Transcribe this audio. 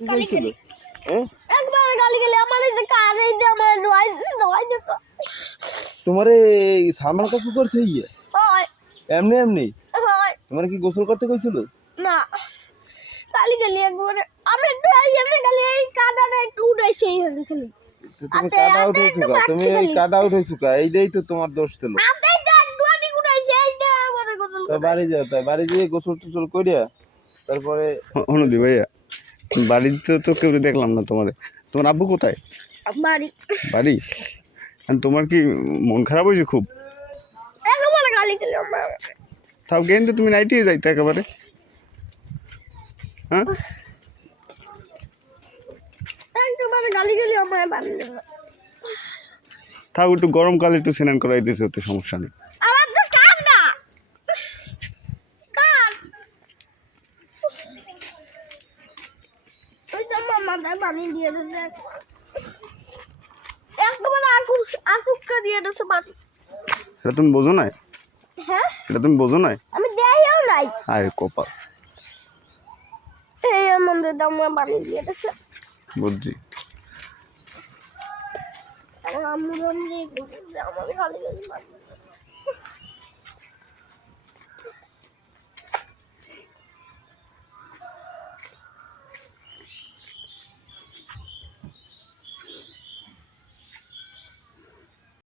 গালি গেলি হ্যাঁ একবার গালি গেলি আমার এই যে কার এই যে আমার নয় দিত তোমারে সালমান কাকু করছে ইয়ে হয় এমনি এমনি হয় তোমার কি গোসল করতে কইছিল না গালি গেলি একবার আমি একটু এমনি গালি এই কাদাটা একটু উঠাইছে এইখানে খালি তুমি কাদা উঠাইছো কা তুমি এই কাদা উঠাইছো কা এইটাই তো তোমার দোষ ছিল আপনি তো দুয়ানি উঠাইছে এইটা আমার গোসল তো বাড়ি যাও তাই বাড়ি গিয়ে গোসল টোসল করিয়া তারপরে অনুদি ভাইয়া বাড়িতে তো কেউ দেখলাম না তোমার আব্বু কোথায় বাড়ি বাড়ি আর তোমার কি মন খারাপ হয়েছে খুব একবার গালি গেলি আমার তাও কিন্তু তুমি নাইটিয়ে যাইতে একেবারে হ্যাঁ একবার গালি গেলি আমার বাড়ি তাও একটু গরমকালে একটু স্নান করাই দিয়েছে ওতে সমস্যা নেই আমার তো কাম না কার ওই তো আমার মাথায় পানি দিয়ে দিয়েছে একবার আকুক্কা দিয়ে দিয়েছে পানি এটা তুমি বোঝো না হ্যাঁ এটা তুমি বোঝো না আমি দেখিও নাই আরে কপাল এই মন্দির দামে পানি দিয়ে দিয়েছে বুঝছি আমার আম্মু আমার খালি গেছে